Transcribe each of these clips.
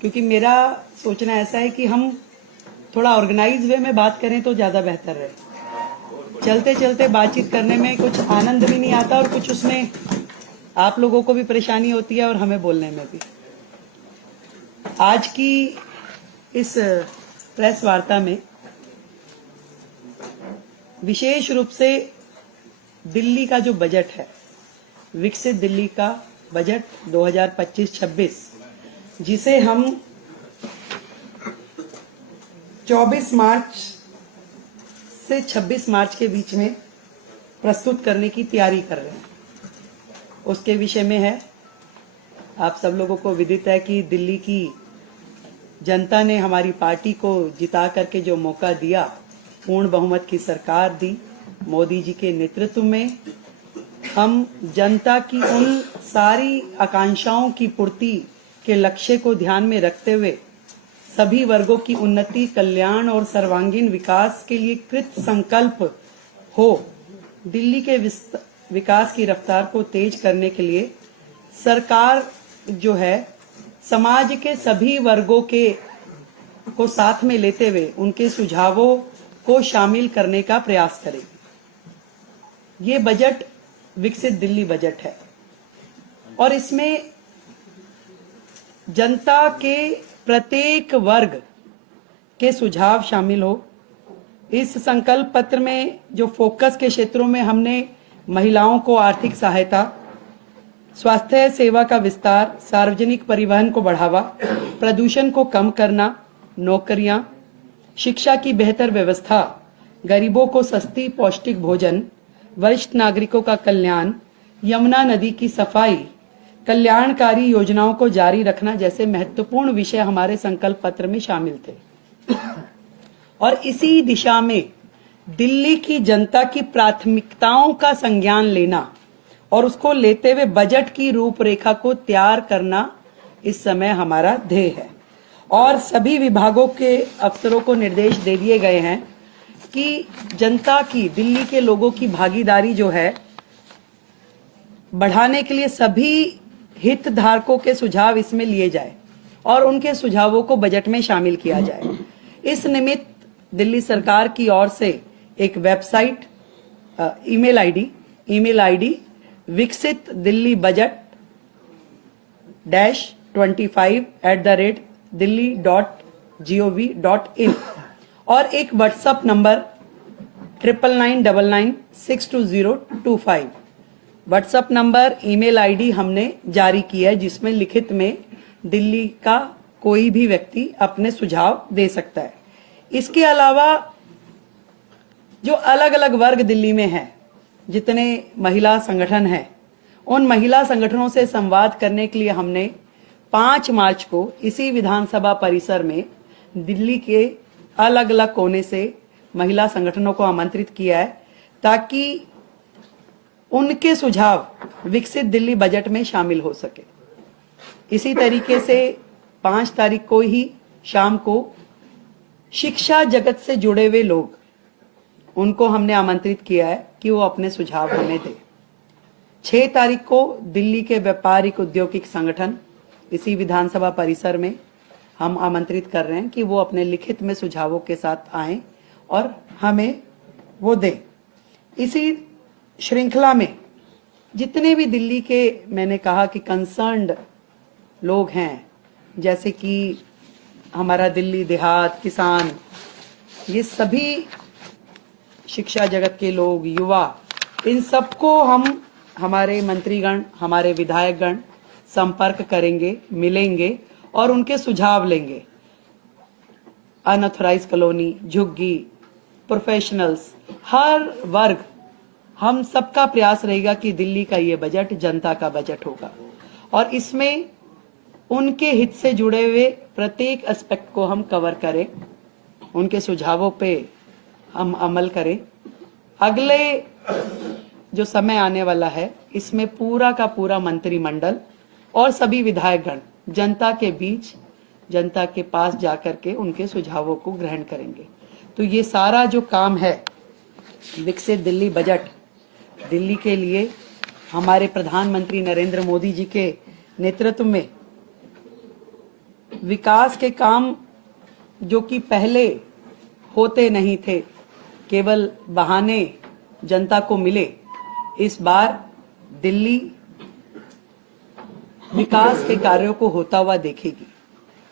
क्योंकि मेरा सोचना ऐसा है कि हम थोड़ा ऑर्गेनाइज वे में बात करें तो ज़्यादा बेहतर रहे। चलते चलते बातचीत करने में कुछ आनंद भी नहीं आता और कुछ उसमें आप लोगों को भी परेशानी होती है और हमें बोलने में भी। आज की इस प्रेस वार्ता में विशेष रूप से दिल्ली का जो बजट है, विकसित दिल्ली का बजट 2025-26, जिसे हम 24 मार्च से 26 मार्च के बीच में प्रस्तुत करने की तैयारी कर रहे हैं, उसके विषय में है। आप सब लोगों को विदित है कि दिल्ली की जनता ने हमारी पार्टी को जिता करके जो मौका दिया, पूर्ण बहुमत की सरकार दी मोदी जी के नेतृत्व में, हम जनता की उन सारी आकांक्षाओं की पूर्ति के लक्ष्य को ध्यान में रखते हुए सभी वर्गों की उन्नति, कल्याण और सर्वांगीण विकास के लिए कृत संकल्प हो दिल्ली के विकास की रफ्तार को तेज करने के लिए सरकार जो है समाज के सभी वर्गों को साथ में लेते हुए उनके सुझावों को शामिल करने का प्रयास करेगी। ये बजट विकसित दिल्ली बजट है और इसमें जनता के प्रत्येक वर्ग के सुझाव शामिल हो। इस संकल्प पत्र में जो फोकस के क्षेत्रों में हमने महिलाओं को आर्थिक सहायता, स्वास्थ्य सेवा का विस्तार, सार्वजनिक परिवहन को बढ़ावा, प्रदूषण को कम करना, नौकरियां, शिक्षा की बेहतर व्यवस्था, गरीबों को सस्ती पौष्टिक भोजन, वरिष्ठ नागरिकों का कल्याण, यमुना नदी की सफाई, कल्याणकारी योजनाओं को जारी रखना जैसे महत्वपूर्ण विषय हमारे संकल्प पत्र में शामिल थे। और इसी दिशा में दिल्ली की जनता की प्राथमिकताओं का संज्ञान लेना और उसको लेते हुए बजट की रूपरेखा को तैयार करना इस समय हमारा ध्येय है। और सभी विभागों के अफसरों को निर्देश दे दिए गए हैं कि जनता की, दिल्ली के लोगों की भागीदारी जो है बढ़ाने के लिए सभी हितधारकों के सुझाव इसमें लिए जाए और उनके सुझावों को बजट में शामिल किया जाए। इस निमित्त दिल्ली सरकार की ओर से एक वेबसाइट, ईमेल आईडी विकसित दिल्ली बजट -25@delhi.gov.in और एक WhatsApp number 9999962025 WhatsApp number, email ID हमने जारी की है, जिसमें लिखित में दिल्ली का कोई भी व्यक्ति अपने सुझाव दे सकता है। इसके अलावा जो अलग अलग वर्ग दिल्ली में हैं, जितने महिला संगठन हैं, उन महिला संगठनों से संवाद करने के लिए हमने 5 मार्च को इसी विधानसभा परिसर में दिल्ली के अलग अलग कोने से महिला संगठनों को आमंत्रित किया है, ताकि उनके सुझाव विकसित दिल्ली बजट में शामिल हो सके। इसी तरीके से 5 तारीख को ही शाम को शिक्षा जगत से जुड़े हुए लोग, उनको हमने आमंत्रित किया है कि वो अपने सुझाव हमें दें। 6 तारीख को दिल्ली के व्यापारिक औद्योगिक संगठन इसी विधानसभा परिसर में हम आमंत्रित कर रहे हैं कि वो अपने लिखित में सुझावों के साथ आएं और हमें वो दें। इसी श्रृंखला में जितने भी दिल्ली के, मैंने कहा कि कंसर्न्ड लोग हैं, जैसे कि हमारा दिल्ली देहात, किसान, ये सभी शिक्षा जगत के लोग, युवा, इन सबको हम, हमारे मंत्रीगण, हमारे विधायकगण संपर्क करेंगे, मिलेंगे और उनके सुझाव लेंगे। अनऑथराइज कॉलोनी, झुग्गी, प्रोफेशनल्स, हर वर्ग, हम सबका प्रयास रहेगा कि दिल्ली का ये बजट जनता का बजट होगा और इसमें उनके हित से जुड़े हुए प्रत्येक एस्पेक्ट को हम कवर करें, उनके सुझावों पे हम अमल करें। अगले जो समय आने वाला है, इसमें पूरा का पूरा मंत्रिमंडल और सभी विधायकगण जनता के बीच, जनता के पास जाकर के उनके सुझावों को ग्रहण करेंगे। तो ये सारा जो काम है विकसित दिल्ली बजट, दिल्ली के लिए हमारे प्रधानमंत्री नरेंद्र मोदी जी के नेतृत्व में विकास के काम जो कि पहले होते नहीं थे, केवल बहाने जनता को मिले, इस बार दिल्ली विकास के कार्यों को होता हुआ देखेगी।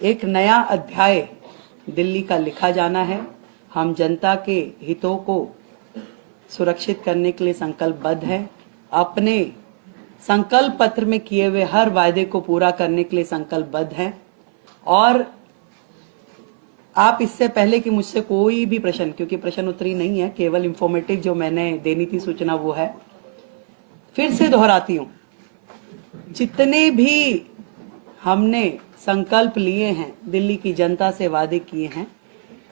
एक नया अध्याय दिल्ली का लिखा जाना है। हम जनता के हितों को सुरक्षित करने के लिए संकल्पबद्ध हैं। अपने संकल्प पत्र में किए हुए हर वायदे को पूरा करने के लिए संकल्पबद्ध हैं। और आप इससे पहले कि मुझसे कोई भी प्रश्न, क्योंकि प्रश्न उत्तरी नहीं है, केवल इंफॉर्मेटिव जो मैंने देनी थी सूचना वो है, फिर से दोहराती हूं, जितने भी हमने संकल्प लिए हैं, दिल्ली की जनता से वादे किए हैं,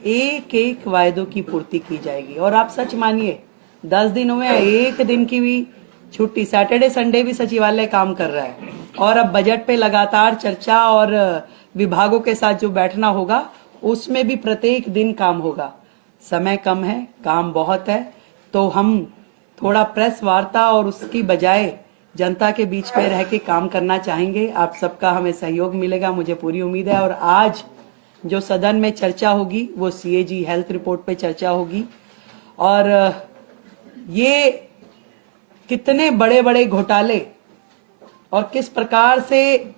एक एक वायदों की पूर्ति की जाएगी। और आप सच मानिए 10 दिन हुए, एक दिन की भी छुट्टी, सैटरडे संडे भी सचिवालय काम कर रहा है। और अब बजट पे लगातार चर्चा और विभागों के साथ जो बैठना होगा उसमें भी प्रत्येक दिन काम होगा। समय कम है, काम बहुत है, तो हम थोड़ा प्रेस वार्ता और उसकी बजाय जनता के बीच में रह के काम करना चाहेंगे। आप सबका हमें सहयोग मिलेगा, मुझे पूरी उम्मीद है। और आज जो सदन में चर्चा होगी वो सीएजी हेल्थ रिपोर्ट पे चर्चा होगी। और ये कितने बड़े बड़े घोटाले और किस प्रकार से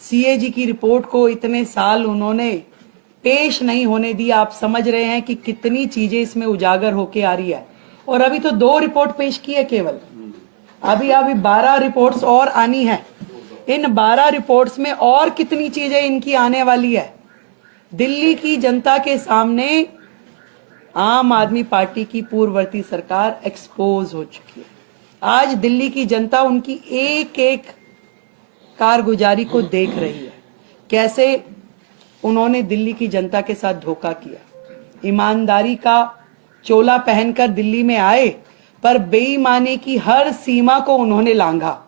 सीएजी की रिपोर्ट को इतने साल उन्होंने पेश नहीं होने दी, आप समझ रहे हैं कि कितनी चीजें इसमें उजागर होके आ रही है। और अभी तो 2 रिपोर्ट पेश की है केवल, अभी 12 रिपोर्ट्स और आनी है। इन 12 रिपोर्ट्स में और कितनी चीजें इनकी आने वाली है। दिल्ली की जनता के सामने आम आदमी पार्टी की पूर्ववर्ती सरकार एक्सपोज हो चुकी है। आज दिल्ली की जनता उनकी एक एक कारगुजारी को देख रही है, कैसे उन्होंने दिल्ली की जनता के साथ धोखा किया। ईमानदारी का चोला पहनकर दिल्ली में आए, पर बेईमानी की हर सीमा को उन्होंने लांघा।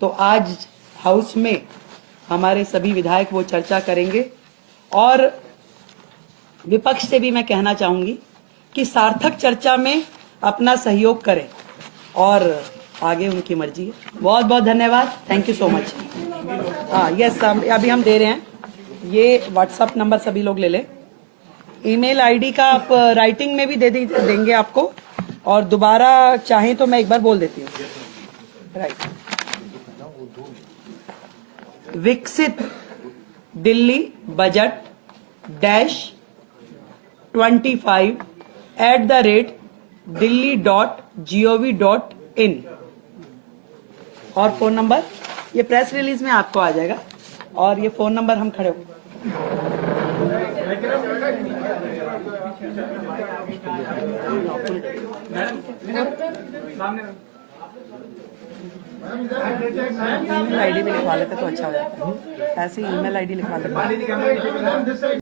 तो आज हाउस में हमारे सभी विधायक वो चर्चा करेंगे। और विपक्ष से भी मैं कहना चाहूंगी कि सार्थक चर्चा में अपना सहयोग करें, और आगे उनकी मर्जी है। बहुत बहुत धन्यवाद, थैंक यू सो मच। हाँ यस, अभी हम दे रहे हैं। ये व्हाट्सएप नंबर सभी लोग ले लें। ईमेल आईडी का आप राइटिंग में भी देंगे आपको, और दोबारा चाहें तो मैं एक बार बोल देती हूँ। राइट, विकसित दिल्ली बजट -25@delhi.gov.in। और फोन नंबर ये प्रेस रिलीज में आपको आ जाएगा। और ये फोन नंबर हम खड़े हो ईमेल आईडी भी लिखवा लेते तो अच्छा हो जाता है। ऐसे ईमेल आईडी लिखवा लेते।